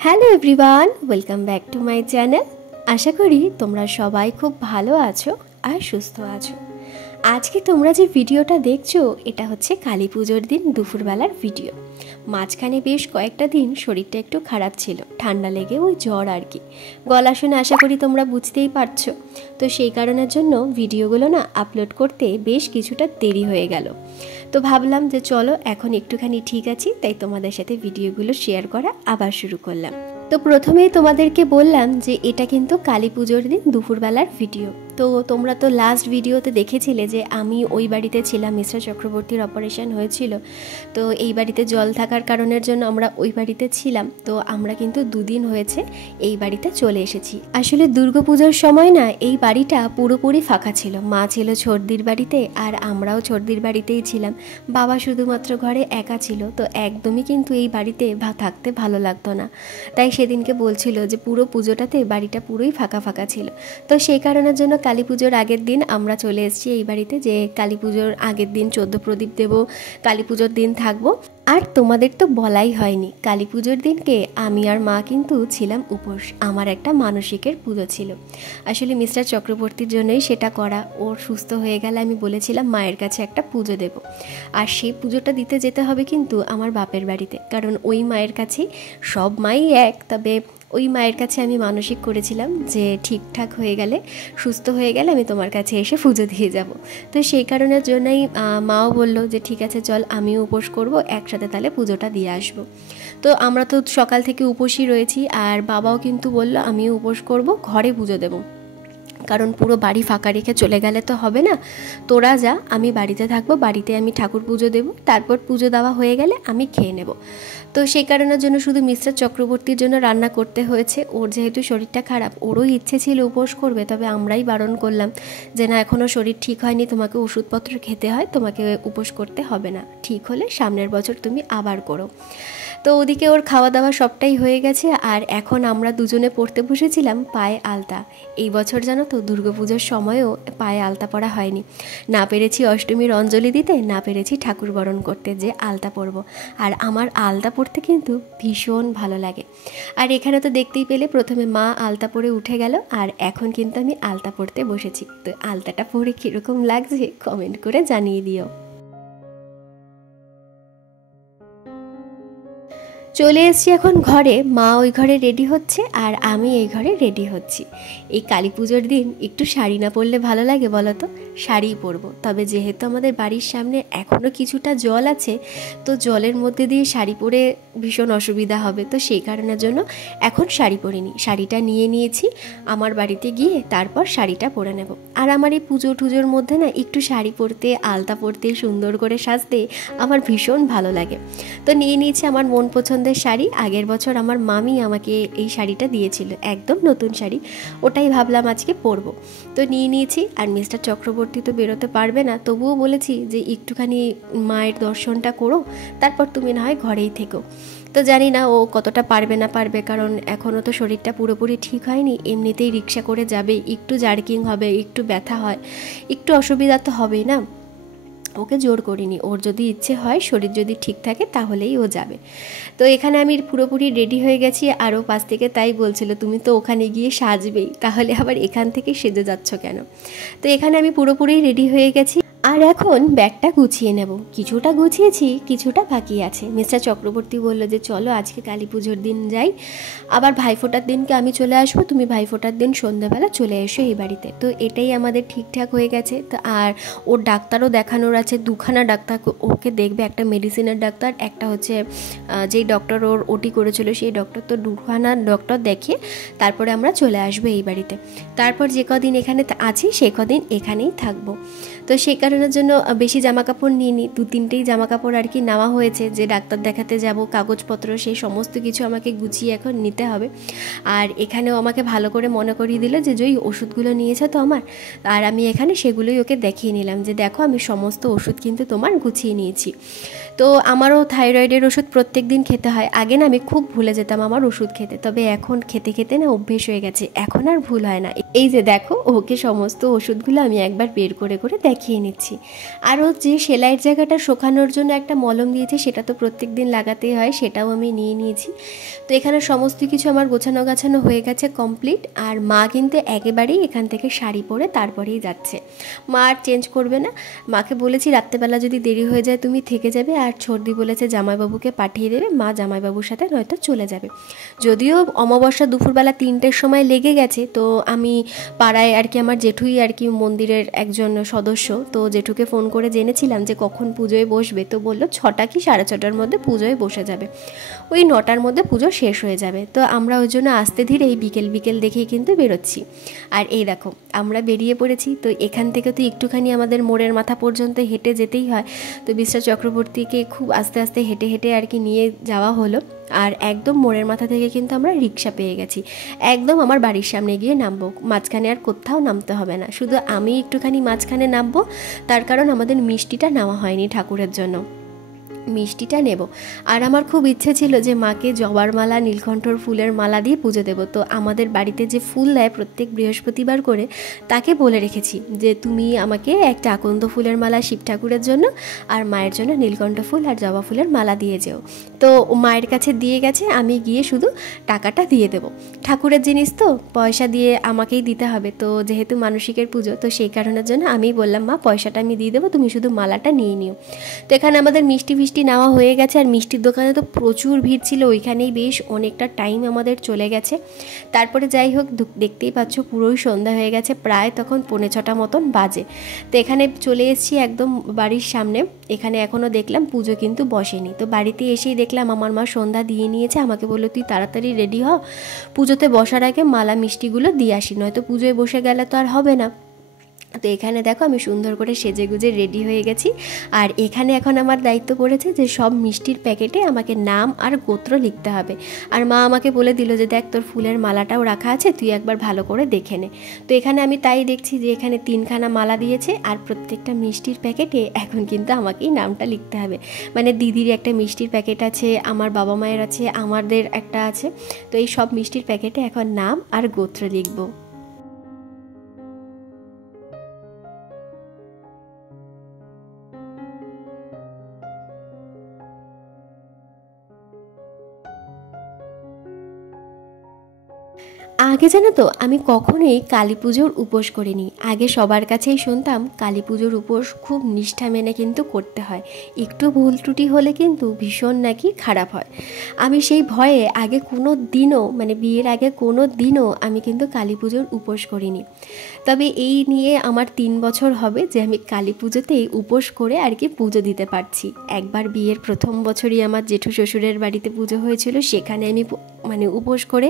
Hello everyone, welcome back to my channel. আশা করি তোমরা সবাই খুব ভালো আছো আর সুস্থ আছো। আজকে তোমরা যে ভিডিওটা দেখছো এটা হচ্ছে কালী পুজোর দিন দুপুরবেলার ভিডিও। মাঝখানে বেশ কয়েকটা দিন শরীরটা একটু খারাপ ছিল, ঠান্ডা লেগে ওই জ্বর আর কি। গলা শুনে আশা করি তোমরা বুঝতেই পারছো। তো সেই কারণের জন্য ভিডিওগুলো না আপলোড করতে বেশ কিছুটা দেরি হয়ে গেল। তো ভাবলাম যে চলো এখন একটুখানি ঠিক আছি, তাই তোমাদের সাথে ভিডিওগুলো শেয়ার করা আবার শুরু করলাম। তো প্রথমেই তোমাদেরকে বললাম যে এটা কিন্তু কালী পুজোর দিন দুপুরবেলার ভিডিও। তো তোমরা তো লাস্ট ভিডিওতে দেখেছিলে যে আমি ওই বাড়িতে ছিলাম, মিস্টার চক্রবর্তীর অপারেশন হয়েছিল। তো এই বাড়িতে জল থাকার কারণের জন্য আমরা ওই বাড়িতে ছিলাম। তো আমরা কিন্তু দুদিন হয়েছে এই বাড়িতে চলে এসেছি। আসলে দুর্গাপুজোর সময় না এই বাড়িটা পুরোপুরি ফাঁকা ছিল। মা ছিল ছোটদির বাড়িতে আর আমরাও ছোটদির বাড়িতেই ছিলাম। বাবা শুধুমাত্র ঘরে একা ছিল। তো একদমই কিন্তু এই বাড়িতে থাকতে ভালো লাগতো না। তাই সেদিনকে বলছিল যে পুরো পুজোটাতে বাড়িটা পুরোই ফাঁকা ফাঁকা ছিল। তো সেই কারণের জন্য কালী পুজোর আগের দিন আমরা চলে এসেছি এই বাড়িতে, যে কালী পুজোর আগের দিন 14 প্রদীপ দেব, কালী পুজোর দিন থাকবো। আর তোমাদের তো বলাই হয়নি, কালী পুজোর দিনকে আমি আর মা কিন্তু ছিলাম উপোস। আমার একটা মানসিকের পুজো ছিল। আসলে মিস্টার চক্রবর্তীর জন্যই সেটা করা। ওর সুস্থ হয়ে গেলে আমি বলেছিলাম মায়ের কাছে একটা পুজো দেব। আর সেই পুজোটা দিতে যেতে হবে কিন্তু আমার বাপের বাড়িতে, কারণ ওই মায়ের কাছেই, সব মাই এক, তবে ওই মায়ের কাছে আমি মানসিক করেছিলাম যে ঠিকঠাক হয়ে গেলে, সুস্থ হয়ে গেলে আমি তোমার কাছে এসে পুজো দিয়ে যাব। তো সেই কারণের জন্যই মাও বললো যে ঠিক আছে চল, আমিও উপোস করব, একসাথে তাহলে পুজোটা দিয়ে আসবো। তো আমরা তো সকাল থেকে উপোসই রয়েছি। আর বাবাও কিন্তু বললো আমিও উপোস করব, ঘরে পুজো দেবো, কারণ পুরো বাড়ি ফাঁকা রেখে চলে গেলে তো হবে না। তোরা যা, আমি বাড়িতে থাকবো, বাড়িতে আমি ঠাকুর পুজো দেবো, তারপর পুজো দেওয়া হয়ে গেলে আমি খেয়ে নেব। তো সেই কারণের জন্য শুধু মিস্টার চক্রবর্তীর জন্য রান্না করতে হয়েছে। ওর যেহেতু শরীরটা খারাপ, ওরও ইচ্ছে ছিল উপোস করবে, তবে আমরাই বারণ করলাম যে না, এখনও শরীর ঠিক হয়নি, তোমাকে ওষুধপত্র খেতে হয়, তোমাকে উপোস করতে হবে না, ঠিক হলে সামনের বছর তুমি আবার করো। তো ওদিকে ওর খাওয়া দাওয়া সবটাই হয়ে গেছে। আর এখন আমরা দুজনে পড়তে বসেছিলাম পায়ে আলতা। এই বছর জানো তো দুর্গাপুজোর সময়ও পায়ে আলতা পরা হয়নি। না পেরেছি অষ্টমীর অঞ্জলি দিতে, না পেরেছি ঠাকুর বরণ করতে যে আলতা পরবো। আর আমার আলতা পরতে কিন্তু ভীষণ ভালো লাগে। আর এখানে তো দেখতেই পেলে প্রথমে মা আলতা পরে উঠে গেল, আর এখন কিন্তু আমি আলতা পরতে বসেছি। তো আলতাটা পরে কীরকম লাগছে কমেন্ট করে জানিয়ে দিও। চলে এসেছি এখন ঘরে। মা ওই ঘরে রেডি হচ্ছে আর আমি এই ঘরে রেডি হচ্ছি। এই কালী পুজোর দিন একটু শাড়ি না পরলে ভালো লাগে বলো তো? শাড়িই পরবো। তবে যেহেতু আমাদের বাড়ির সামনে এখনও কিছুটা জল আছে, তো জলের মধ্যে দিয়ে শাড়ি পরে ভীষণ অসুবিধা হবে। তো সেই কারণের জন্য এখন শাড়ি পরিনি, শাড়িটা নিয়ে নিয়েছি। আমার বাড়িতে গিয়ে তারপর শাড়িটা পরে নেব। আর আমার এই পুজো টুজোর মধ্যে না একটু শাড়ি পরতে, আলতা পরতে, সুন্দর করে সাজতে আমার ভীষণ ভালো লাগে। তো নিয়ে নিয়েছি আমার মন পছন্দের শাড়ি। আগের বছর আমার মামি আমাকে এই শাড়িটা দিয়েছিল, একদম নতুন শাড়ি, ওটাই ভাবলাম আজকে পরবো। তো নিয়ে নিয়েছি। আর মিস্টার চক্রবর্তী তো বেরোতে পারবে না, তবুও বলেছি যে একটুখানি মায়ের দর্শনটা করো, তারপর তুমি না হয় ঘরেই থেকো। তো জানি না ও কতটা পারবে না পারবে, কারণ এখনও তো শরীরটা পুরোপুরি ঠিক হয়নি। এমনিতেই রিক্সা করে যাবে, একটু জার্কিং হবে, একটু ব্যথা হয়, একটু অসুবিধা তো হবেই না। ওকে জোর করিনি, ওর যদি ইচ্ছে হয়, শরীর যদি ঠিক থাকে তাহলেই ও যাবে। তো এখানে আমি পুরোপুরি রেডি হয়ে গেছি। আরও পাশ থেকে তাই বলছিল তুমি তো ওখানে গিয়ে সাজবেই, তাহলে আবার এখান থেকে সেজে যাচ্ছ কেন? তো এখানে আমি পুরোপুরি রেডি হয়ে গেছি। আর এখন ব্যাগটা গুছিয়ে নেব। কিছুটা গুছিয়েছি, কিছুটা বাকি আছে। মিস্টার চক্রবর্তী বলল যে চলো আজকে কালী পুজোর দিন যাই, আবার ভাইফোঁটার দিনকে আমি চলে আসবো, তুমি ভাইফোঁটার দিন সন্ধ্যাবেলা চলে এসো এই বাড়িতে। তো এটাই আমাদের ঠিকঠাক হয়ে গেছে। তো আর ওর ডাক্তারও দেখানোর আছে, দুখানা ডাক্তার ওকে দেখবে, একটা মেডিসিনের ডাক্তার, একটা হচ্ছে যেই ডক্টর ওর ওটি করেছিল সেই ডক্টর। তো দুখানা ডক্টর দেখিয়ে তারপরে আমরা চলে আসবো এই বাড়িতে। তারপর যে কদিন এখানে আছি সে কদিন এখানেই থাকবো। তো সেই কারণের জন্য বেশি জামা কাপড় নিইনি, 2-3টেই জামা কাপড় আর কি নেওয়া হয়েছে। যে ডাক্তার দেখাতে যাব, কাগজপত্র, সেই সমস্ত কিছু আমাকে গুছিয়ে এখন নিতে হবে। আর এখানেও আমাকে ভালো করে মনে করিয়ে দিল যে জয়ী ওষুধগুলো নিয়েছে তো আমার। আর আমি এখানে সেগুলোই ওকে দেখিয়ে নিলাম যে দেখো আমি সমস্ত ওষুধ কিন্তু তোমার গুছিয়ে নিয়েছি। তো আমারও থাইরয়েডের ওষুধ প্রত্যেক দিন খেতে হয়। আগে না আমি খুব ভুলে যেতাম আমার ওষুধ খেতে, তবে এখন খেতে খেতে না অভ্যেস হয়ে গেছে, এখন আর ভুল হয় না। এই যে দেখো, ওকে সমস্ত ওষুধগুলো আমি একবার বের করে করে দেখিয়ে নিচ্ছি। আরও যে সেলাইয়ের জায়গাটা শোকানোর জন্য একটা মলম দিয়েছে, সেটা তো প্রত্যেক দিন লাগাতেই হয়, সেটাও আমি নিয়ে নিয়েছি। তো এখানে সমস্ত কিছু আমার গোছানো গাছানো হয়ে গেছে কমপ্লিট। আর মা কিন্তু একেবারেই এখান থেকে শাড়ি পরে তারপরেই যাচ্ছে, মা আর চেঞ্জ করবে না। মাকে বলেছি রাত্রেবেলা যদি দেরি হয়ে যায় তুমি থেকে যাবে, আর ছর্দি বলেছে জামাইবাবুকে পাঠিয়ে দেবে, মা জামাইবাবুর সাথে নয়তো চলে যাবে। যদিও অমাবস্যা দুপুরবেলা 3টের সময় লেগে গেছে, তো আমি পাড়ায় আর কি আমার জেঠুই আর কি মন্দিরের একজন সদস্য, তো জেঠুকে ফোন করে জেনেছিলাম যে কখন পুজোয় বসবে, তো বললো 6টা কি 6:30টার মধ্যে পুজোয় বসে যাবে, ওই 9টার মধ্যে পুজো শেষ হয়ে যাবে। তো আমরা ওই জন্য আস্তে ধীরে এই বিকেল বিকেল দেখেই কিন্তু বেরোচ্ছি। আর এই দেখো আমরা বেরিয়ে পড়েছি। তো এখান থেকে তো একটুখানি আমাদের মোড়ের মাথা পর্যন্ত হেঁটে যেতেই হয়, তো বিশ্বাস চক্রবর্তীকে খুব আস্তে আস্তে হেঁটে হেঁটে আর কি নিয়ে যাওয়া হলো। আর একদম মোড়ের মাথা থেকে কিন্তু আমরা রিক্সা পেয়ে গেছি, একদম আমার বাড়ির সামনে গিয়ে নামবো, মাঝখানে আর কোথাও নামতে হবে না, শুধু আমি একটুখানি মাঝখানে নামবো। তার কারণ আমাদের মিষ্টিটা নেওয়া হয়নি ঠাকুরের জন্য, মিষ্টিটা নেব। আর আমার খুব ইচ্ছে ছিল যে মাকে জবার মালা নীলকণ্ঠর ফুলের মালা দিয়ে পুজো দেব। তো আমাদের বাড়িতে যে ফুল দেয় প্রত্যেক বৃহস্পতিবার করে, তাকে বলে রেখেছি যে তুমি আমাকে একটা আকন্দ ফুলের মালা শিব ঠাকুরের জন্য আর মায়ের জন্য নীলকণ্ঠ ফুল আর জবা ফুলের মালা দিয়ে যেও। তো মায়ের কাছে দিয়ে গেছে, আমি গিয়ে শুধু টাকাটা দিয়ে দেব। ঠাকুরের জিনিস তো পয়সা দিয়ে আমাকেই দিতে হবে, তো যেহেতু মানসিকের পুজো, তো সেই কারণের জন্য আমি বললাম মা পয়সাটা আমি দিয়ে দেবো, তুমি শুধু মালাটা নিয়ে নিও। তো এখানে আমাদের মিষ্টি নেওয়া হয়ে গেছে। আর মিষ্টির দোকানে তো প্রচুর ভিড় ছিল, ওইখানেই বেশ অনেকটা টাইম আমাদের চলে গেছে। তারপরে যাই হোক দেখতেই পাচ্ছ পুরোই সন্ধ্যা হয়ে গেছে, প্রায় তখন 5:45 মতন বাজে। তো এখানে চলে এসেছি একদম বাড়ির সামনে। এখানে এখনও দেখলাম পুজো কিন্তু বসেনি। তো বাড়িতে এসেই দেখলাম আমার মা সন্ধ্যা দিয়ে নিয়েছে, আমাকে বললো তুই তাড়াতাড়ি রেডি হ, পুজোতে বসার আগে মালা মিষ্টিগুলো দিয়ে আসি, নয়তো পুজোয় বসে গেলে তো আর হবে না। তো এখানে দেখো আমি সুন্দর করে সেজে গুজে রেডি হয়ে গেছি। আর এখানে এখন আমার দায়িত্ব পড়েছে যে সব মিষ্টির প্যাকেটে আমাকে নাম আর গোত্র লিখতে হবে। আর মা আমাকে বলে দিল যে দেখ তোর ফুলের মালাটাও রাখা আছে, তুই একবার ভালো করে দেখে নে। তো এখানে আমি তাই দেখছি যে এখানে 3খানা মালা দিয়েছে, আর প্রত্যেকটা মিষ্টির প্যাকেটে এখন কিন্তু আমাকেই নামটা লিখতে হবে। মানে দিদির একটা মিষ্টির প্যাকেট আছে, আমার বাবা মায়ের আছে, আমাদের একটা আছে। তো এই সব মিষ্টির প্যাকেটে এখন নাম আর গোত্র লিখবো। আগে জানো তো আমি কখনোই কালী পুজোর উপোস করিনি। আগে সবার কাছেই শুনতাম কালী পুজোর উপোস খুব নিষ্ঠা মেনে কিন্তু করতে হয়, একটু ভুল ত্রুটি হলে কিন্তু ভীষণ নাকি খারাপ হয়। আমি সেই ভয়ে আগে কোনো দিনও, মানে বিয়ের আগে কোনো দিনও আমি কিন্তু কালী পুজোর উপোস করিনি। তবে এই নিয়ে আমার 3 বছর হবে যে আমি কালী পুজোতেই উপোস করে আর কি পুজো দিতে পারছি। একবার বিয়ের প্রথম বছরই আমার জেঠু শ্বশুরের বাড়িতে পুজো হয়েছিল, সেখানে আমি মানে উপোস করে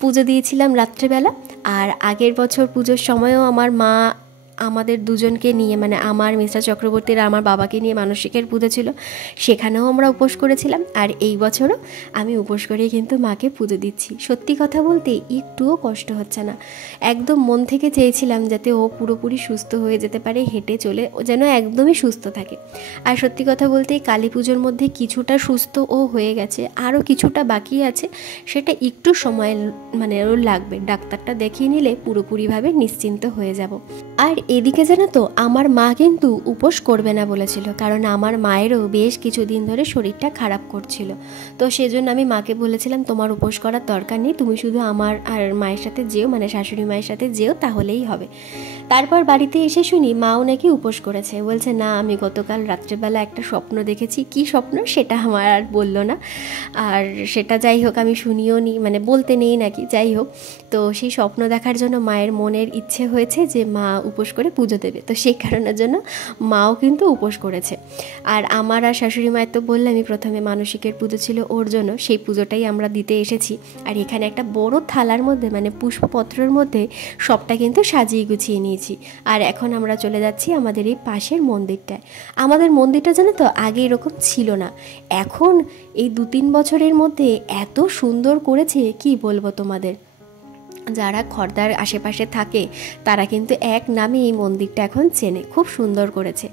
পুজো দিয়েছিলাম রাত্রেবেলা। আর আগের বছর পুজোর সময়ও আমার মা আমাদের দুজনকে নিয়ে, মানে আমার মিস্টার চক্রবর্তীর আর আমার বাবাকে নিয়ে মানসিকের পুজো ছিল, সেখানেও আমরা উপোস করেছিলাম। আর এই বছরও আমি উপোস করেই কিন্তু মাকে পুজো দিচ্ছি। সত্যি কথা বলতে একটুও কষ্ট হচ্ছে না, একদম মন থেকে চেয়েছিলাম যাতে ও পুরোপুরি সুস্থ হয়ে যেতে পারে, হেঁটে চলে ও যেন একদমই সুস্থ থাকে। আর সত্যি কথা বলতে কালী পুজোর মধ্যে কিছুটা সুস্থ ও হয়ে গেছে, আরও কিছুটা বাকি আছে, সেটা একটু সময় মানে ওর লাগবে। ডাক্তারটা দেখিয়ে নিলে পুরোপুরিভাবে নিশ্চিন্ত হয়ে যাব। আর এদিকে জানো তো আমার মা কিন্তু উপোস করবে না বলেছিল, কারণ আমার মায়েরও বেশ কিছুদিন ধরে শরীরটা খারাপ করছিল। তো সেজন্য আমি মাকে বলেছিলাম তোমার উপোস করার দরকার নেই, তুমি শুধু আমার আর মায়ের সাথে যেও, মানে শাশুড়ি মায়ের সাথে যেও, তাহলেই হবে। তারপর বাড়িতে এসে শুনি মাও নাকি উপোস করেছে। বলছে না আমি গতকাল রাত্রেবেলা একটা স্বপ্ন দেখেছি, কি স্বপ্ন সেটা আমার আর বললো না। আর সেটা যাই হোক আমি শুনিও নি, মানে বলতে নেই নাকি, যাই হোক। তো সেই স্বপ্ন দেখার জন্য মায়ের মনের ইচ্ছে হয়েছে যে মা উপোস করে পুজো দেবে, তো সেই কারণের জন্য মাও কিন্তু উপোস করেছে। আর আমার আর শাশুড়ি মায়ের তো বললামই প্রথমে মানসিকের পুজো ছিল ওর জন্য, সেই পুজোটাই আমরা দিতে এসেছি। আর এখানে একটা বড় থালার মধ্যে মানে পুষ্পপত্রের মধ্যে সবটা কিন্তু সাজিয়ে গুছিয়ে নিয়েছি। আর এখন আমরা চলে যাচ্ছি আমাদের এই পাশের মন্দিরটায়। আমাদের মন্দিরটা জানো তো আগে এরকম ছিল না, এখন এই 2-3 বছরের মধ্যে এত সুন্দর করেছে কি বলবো তোমাদের। যারা খড়দার আশেপাশে থাকে তারা কিন্তু এক নামে এই মন্দিরটা এখন চেনে, খুব সুন্দর করেছে।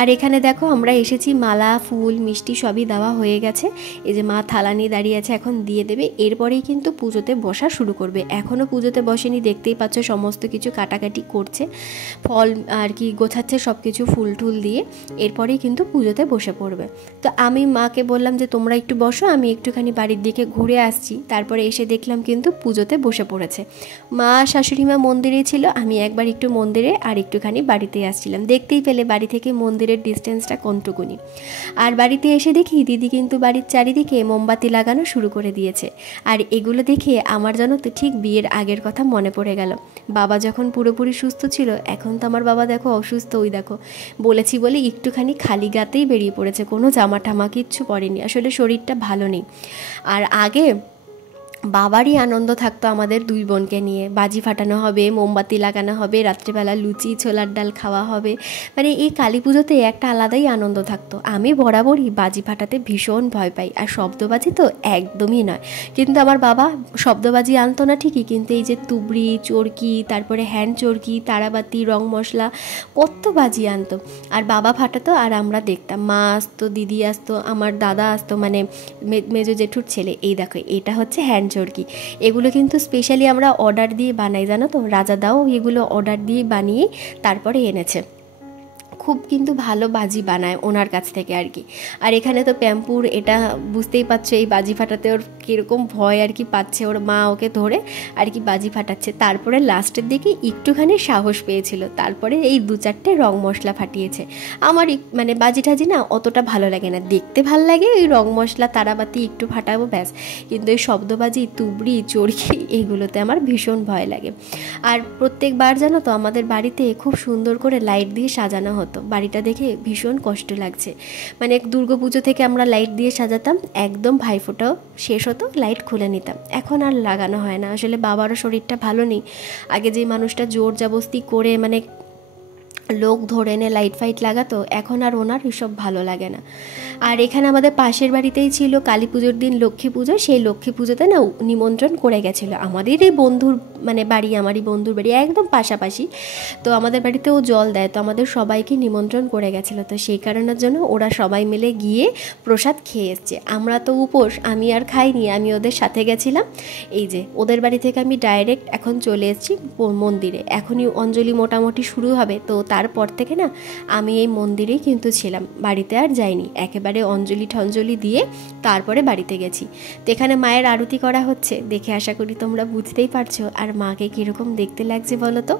আর এখানে দেখো আমরা এসেছি, মালা ফুল মিষ্টি সবই দেওয়া হয়ে গেছে। এই যে মা থালা নিয়ে দাঁড়িয়ে আছে, এখন দিয়ে দেবে। এরপরেই কিন্তু পুজোতে বসা শুরু করবে। এখনও পুজোতে বসেনি, দেখতেই পাচ্ছ সমস্ত কিছু কাটাকাটি করছে, ফল আর কি গোছাচ্ছে সব কিছু ফুল টুল দিয়ে। এরপরেই কিন্তু পুজোতে বসে পড়বে। তো আমি মাকে বললাম যে তোমরা একটু বসো, আমি একটুখানি বাড়ির দিকে ঘুরে আসছি। তারপরে এসে দেখলাম কিন্তু পুজোতে বসে পড়েছে। মা শাশুড়িমা মন্দিরে ছিল, আমি একবার একটু মন্দিরে আর একটুখানি বাড়িতে আসছিলাম। দেখতেই পেলে বাড়ি থেকে মন্দিরের ডিস্টেন্সটা কোনটুকুনি। আর বাড়িতে এসে দেখি দিদি কিন্তু বাড়ির চারিদিকে মোমবাতি লাগানো শুরু করে দিয়েছে। আর এগুলো দেখে আমার যেন তো ঠিক বিয়ের আগের কথা মনে পড়ে গেল। বাবা যখন পুরোপুরি সুস্থ ছিল, এখন তো আমার বাবা দেখো অসুস্থ। ওই দেখো বলেছি বলে একটুখানি খালি গাতেই বেরিয়ে পড়েছে, কোনো জামা টামা কিচ্ছু পরেনি, আসলে শরীরটা ভালো নেই। আর আগে বাবারই আনন্দ থাকতো আমাদের দুই বোনকে নিয়ে, বাজি ফাটানো হবে, মোমবাতি লাগানো হবে, রাত্রিবেলা লুচি ছোলার ডাল খাওয়া হবে। মানে এই কালী পুজোতে একটা আলাদাই আনন্দ থাকতো। আমি বরাবরই বাজি ফাটাতে ভীষণ ভয় পাই, আর শব্দবাজি তো একদমই নয়। কিন্তু আমার বাবা শব্দবাজি আনতো না ঠিকই, কিন্তু এই যে তুবড়ি চরকি, তারপরে হ্যান্ড চরকি, তারাবাতি, রং মশলা, কত বাজি আনতো। আর বাবা ফাটাতো আর আমরা দেখতাম। মা আসতো, দিদি আসতো, আমার দাদা আসতো, মানে মেজো জেঠুর ছেলে। এই দেখো এটা হচ্ছে হ্যান্ড চরকি। এগুলো কিন্তু স্পেশালি আমরা অর্ডার দিয়ে বানাই, জানো তো, রাজা দাও এগুলো অর্ডার দিয়ে বানিয়ে তারপরে এনেছে। খুব কিন্তু ভালো বাজি বানায় ওনার কাছ থেকে আর কি। আর এখানে তো প্যাম্পুর, এটা বুঝতেই পারছো এই বাজি ফাটাতে ওর কীরকম ভয় আর কি পাচ্ছে, ওর মা ওকে ধরে আর কি বাজি ফাটাচ্ছে। তারপরে লাস্টের দিকে একটুখানি সাহস পেয়েছিল, তারপরে এই 2-4টে রং মশলা ফাটিয়েছে। আমার মানে বাজি টাজি না অতটা ভালো লাগে না, দেখতে ভাল লাগে ওই রং মশলা তারাবাতি একটু ফাটাবো ব্যাস। কিন্তু এই শব্দবাজি তুবড়ি চরকি এগুলোতে আমার ভীষণ ভয় লাগে। আর প্রত্যেকবার জানো তো আমাদের বাড়িতে খুব সুন্দর করে লাইট দিয়ে সাজানো হতো। বাড়িটা দেখে ভীষণ কষ্ট লাগছে। মানে দুর্গাপুজো থেকে আমরা লাইট দিয়ে সাজাতাম, একদম ভাইফোঁটাও শেষ হতো লাইট খুলে নিতাম। এখন আর লাগানো হয় না, আসলে বাবারও শরীরটা ভালো নেই। আগে যে মানুষটা জোর জবস্তি করে মানে লোক ধরে এনে লাইট ফাইট লাগাতো, এখন আর ওনার এসব ভালো লাগে না। আর এখানে আমাদের পাশের বাড়িতেই ছিল কালী পুজোর দিন লক্ষ্মী পুজো। সেই লক্ষ্মী পুজোতে না নিমন্ত্রণ করে গেছিলো আমাদেরই বন্ধুর মানে বাড়ি, আমারই বন্ধুর বাড়ি একদম পাশাপাশি। তো আমাদের বাড়িতেও জল দেয়, তো আমাদের সবাইকে নিমন্ত্রণ করে গেছিলো। তো সেই কারণের জন্য ওরা সবাই মিলে গিয়ে প্রসাদ খেয়ে এসছে। আমরা তো উপোস, আমি আর খাইনি, আমি ওদের সাথে গেছিলাম। এই যে ওদের বাড়ি থেকে আমি ডাইরেক্ট এখন চলে এসেছি মন্দিরে। এখনই অঞ্জলি মোটামুটি শুরু হবে, তো তারপর থেকে না আমি এই মন্দিরেই কিন্তু ছিলাম, বাড়িতে আর যাইনি। একেবারে অঞ্জলি ঠঞ্জলি দিয়ে তারপরে বাড়িতে গেছি। তো এখানে মায়ের আরতি করা হচ্ছে, দেখে আশা করি তোমরা বুঝতেই পারছো। আর মাকে কীরকম দেখতে লাগছে বলো তো।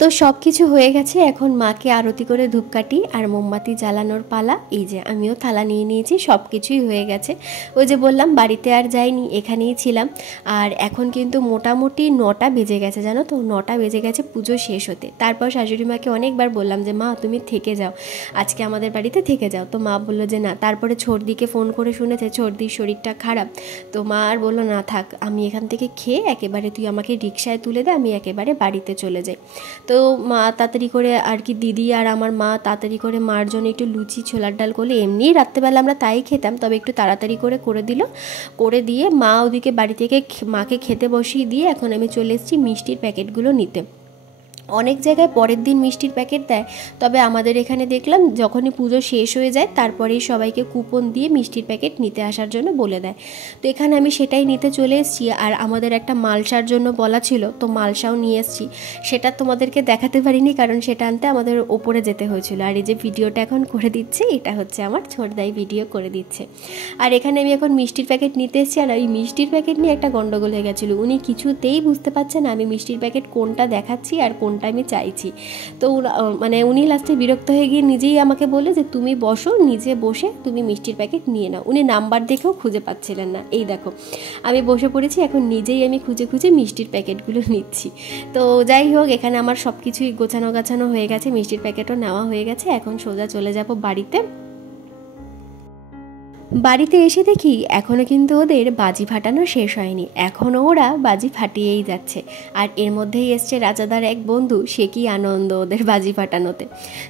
তো সব কিছু হয়ে গেছে, এখন মাকে আরতি করে ধূপকাঠি আর মোমবাতি জ্বালানোর পালা। এই যে আমিও থালা নিয়ে নিয়েছি, সব কিছুই হয়ে গেছে। ওই যে বললাম বাড়িতে আর যাইনি, এখানেই ছিলাম। আর এখন কিন্তু মোটামুটি 9টা বেজে গেছে, জানো তো, 9টা বেজে গেছে পুজো শেষ হতে। তারপর শাশুড়ি মাকে অনেকবার বললাম যে মা তুমি থেকে যাও, আজকে আমাদের বাড়িতে থেকে যাও। তো মা বললো যে না। তারপরে ছোটদিকে ফোন করে শুনেছে ছোটদির শরীরটা খারাপ, তো মা আর বললো না থাক, আমি এখান থেকে খেয়ে একেবারে তুই আমাকে রিক্সায় তুলে দে, আমি একেবারে বাড়িতে চলে যাই। তো মা তাড়াতাড়ি করে আর কি, দিদি আর আমার মা তাড়াতাড়ি করে মার জন্য একটু লুচি ছোলার ডাল করলে, এমনি রাত্রেবেলা আমরা তাই খেতাম, তবে একটু তাড়াতাড়ি করে দিল। করে দিয়ে মা ওদিকে বাড়ি থেকে মাকে খেতে বসিয়ে দিয়ে এখন আমি চলে এসেছি মিষ্টির প্যাকেটগুলো নিতে। অনেক জায়গায় পরের দিন মিষ্টির প্যাকেট দেয়, তবে আমাদের এখানে দেখলাম যখনই পুজো শেষ হয়ে যায় তারপরেই সবাইকে কুপন দিয়ে মিষ্টির প্যাকেট নিতে আসার জন্য বলে দেয়। তো এখানে আমি সেটাই নিতে চলে এসেছি। আর আমাদের একটা মালসার জন্য বলা ছিল, তো মালসাও নিয়ে এসেছি। সেটা তোমাদেরকে দেখাতে পারিনি, কারণ সেটা আনতে আমাদের ওপরে যেতে হয়েছিল। আর এই যে ভিডিওটা এখন করে দিচ্ছে, এটা হচ্ছে আমার ছোটদাই ভিডিও করে দিচ্ছে। আর এখানে আমি এখন মিষ্টির প্যাকেট নিতে এসেছি। আর ওই মিষ্টির প্যাকেট নিয়ে একটা গন্ডগোল হয়ে গেছিলো, উনি কিছুতেই বুঝতে পারছেন আমি মিষ্টির প্যাকেট কোনটা দেখাচ্ছি আর কোনটা আমি চাইছি। তো মানে উনি লাস্টে বিরক্ত হয়ে গিয়ে নিজেই আমাকে বলে যে তুমি বসো, নিজে বসে তুমি মিষ্টির প্যাকেট নিয়ে নাও। উনি নাম্বার দেখেও খুঁজে পাচ্ছিলেন না। এই দেখো আমি বসে পড়েছি, এখন নিজেই আমি খুঁজে খুঁজে মিষ্টির প্যাকেটগুলো নিচ্ছি। তো যাই হোক, এখানে আমার সব কিছুই গোছানো হয়ে গেছে, মিষ্টির প্যাকেটও নেওয়া হয়ে গেছে। এখন সোজা চলে যাব বাড়িতে। বাড়িতে এসে দেখি এখনও কিন্তু ওদের বাজি ফাটানো শেষ হয়নি, এখনও ওরা বাজি ফাটিয়েই যাচ্ছে। আর এর মধ্যেই এসছে রাজাদার এক বন্ধু, সে কি আনন্দ ওদের বাজি ফাটানোতে।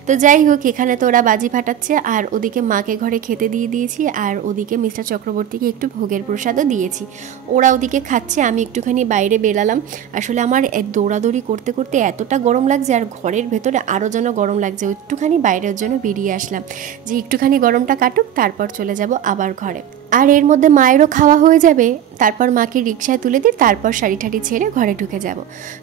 তো যাই হোক, এখানে তো ওরা বাজি ফাটাচ্ছে, আর ওদিকে মাকে ঘরে খেতে দিয়ে দিয়েছি, আর ওদিকে মিস্টার চক্রবর্তীকে একটু ভোগের প্রসাদও দিয়েছি। ওরা ওদিকে খাচ্ছে, আমি একটুখানি বাইরে বেরালাম। আসলে আমার দৌড়াদৌড়ি করতে করতে এতটা গরম লাগছে, আর ঘরের ভেতরে আরও যেন গরম লাগছে, একটুখানি বাইরের জন্য বেরিয়ে আসলাম যে একটুখানি গরমটা কাটুক, তারপর চলে যাব আবার ঘরে। আর এর মধ্যে মায়েরও খাওয়া হয়ে যাবে, তারপর মাকে রিকশায় তুলে দিই, তারপর শাড়ি ঠাড়ি ছেড়ে ঘরে ঢুকে যাব।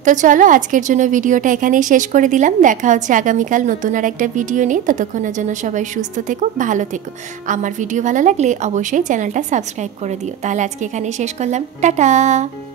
তো চলো আজকের জন্য ভিডিওটা এখানেই শেষ করে দিলাম। দেখা হচ্ছে আগামীকাল নতুন আর একটা ভিডিও নিয়ে। ততক্ষণের জন্য সবাই সুস্থ থেকো, ভালো থেকো। আমার ভিডিও ভালো লাগলে অবশ্যই চ্যানেলটা সাবস্ক্রাইব করে দিও। তাহলে আজকে এখানেই শেষ করলাম, টাটা।